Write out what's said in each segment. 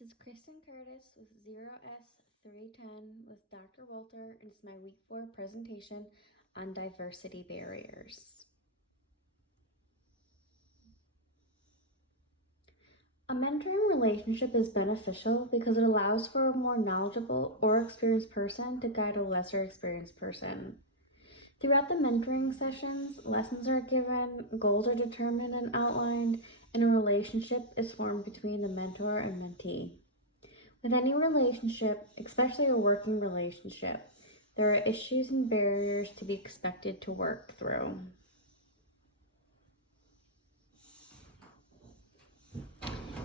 This is Kristen Curtis with 0S310 with Dr. Walter, and it's my week 4 presentation on diversity barriers. A mentoring relationship is beneficial because it allows for a more knowledgeable or experienced person to guide a lesser experienced person. Throughout the mentoring sessions, lessons are given, goals are determined and outlined, and a relationship is formed between the mentor and mentee. With any relationship, especially a working relationship, there are issues and barriers to be expected to work through.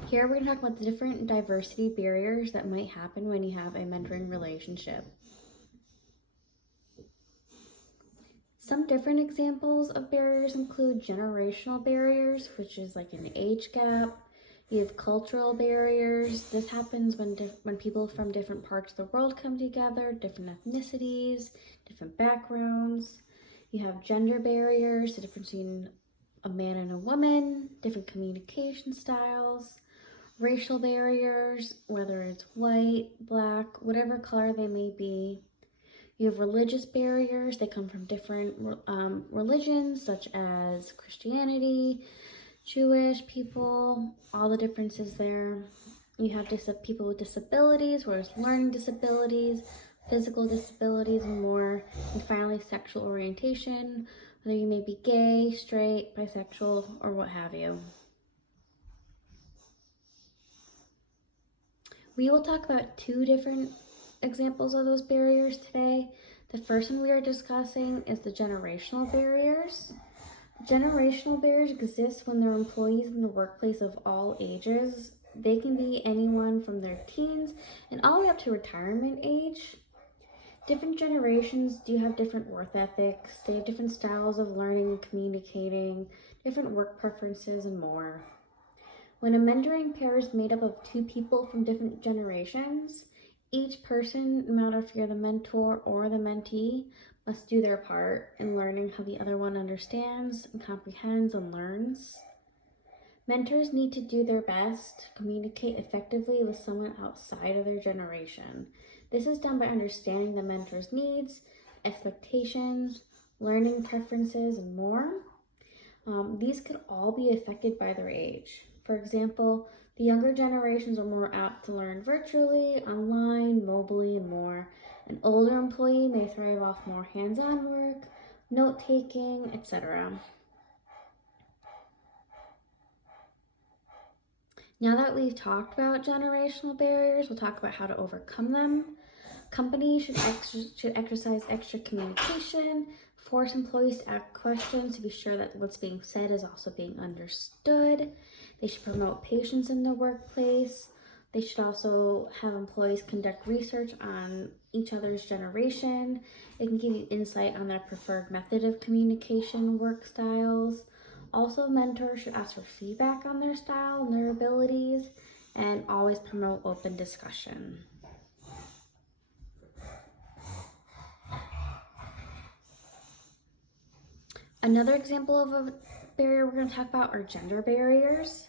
Here we're going to talk about the different diversity barriers that might happen when you have a mentoring relationship. Some different examples of barriers include generational barriers, which is like an age gap. You have cultural barriers. This happens when people from different parts of the world come together, different ethnicities, different backgrounds. You have gender barriers, the difference between a man and a woman, different communication styles, racial barriers, whether it's white, black, whatever color they may be. You have religious barriers. They come from different religions, such as Christianity, Jewish people, all the differences there. You have people with disabilities, whereas learning disabilities, physical disabilities, and more. And finally, sexual orientation, whether you may be gay, straight, bisexual, or what have you. We will talk about 2 different examples of those barriers today. The first one we are discussing is the generational barriers. Generational barriers exist when there are employees in the workplace of all ages. They can be anyone from their teens and all the way up to retirement age. Different generations do have different work ethics. They have different styles of learning and communicating, different work preferences, and more. When a mentoring pair is made up of 2 people from different generations, each person, no matter if you're the mentor or the mentee, must do their part in learning how the other one understands and comprehends and learns. Mentors need to do their best to communicate effectively with someone outside of their generation. This is done by understanding the mentor's needs, expectations, learning preferences, and more. These could all be affected by their age. For example, the younger generations are more apt to learn virtually, online, mobily, and more. An older employee may thrive off more hands-on work, note-taking, etc. Now that we've talked about generational barriers, we'll talk about how to overcome them. Companies should exercise extra communication, force employees to ask questions to be sure that what's being said is also being understood. They should promote patience in the workplace. They should also have employees conduct research on each other's generation. It can give you insight on their preferred method of communication, work styles. Also, mentors should ask for feedback on their style and their abilities, and always promote open discussion. Another example of a barrier we're going to talk about are gender barriers.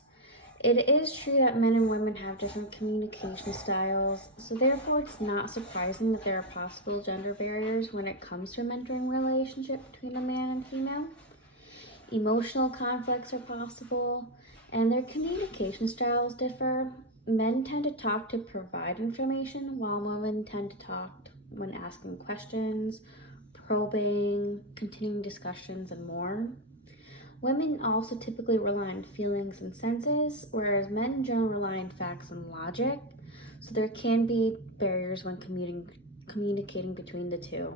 It is true that men and women have different communication styles, so therefore it's not surprising that there are possible gender barriers when it comes to a mentoring relationship between a man and female. Emotional conflicts are possible, and their communication styles differ. Men tend to talk to provide information, while women tend to talk when asking questions, probing, continuing discussions, and more. Women also typically rely on feelings and senses, whereas men generally rely on facts and logic, so there can be barriers when communicating between the 2.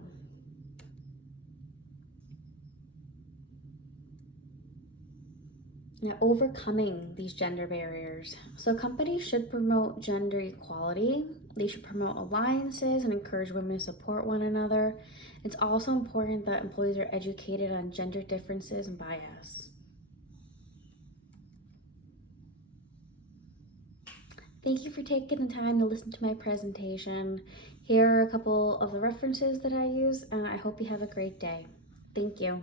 Now, overcoming these gender barriers. So companies should promote gender equality. They should promote alliances and encourage women to support one another. It's also important that employees are educated on gender differences and bias. Thank you for taking the time to listen to my presentation. Here are a couple of the references that I use, and I hope you have a great day. Thank you.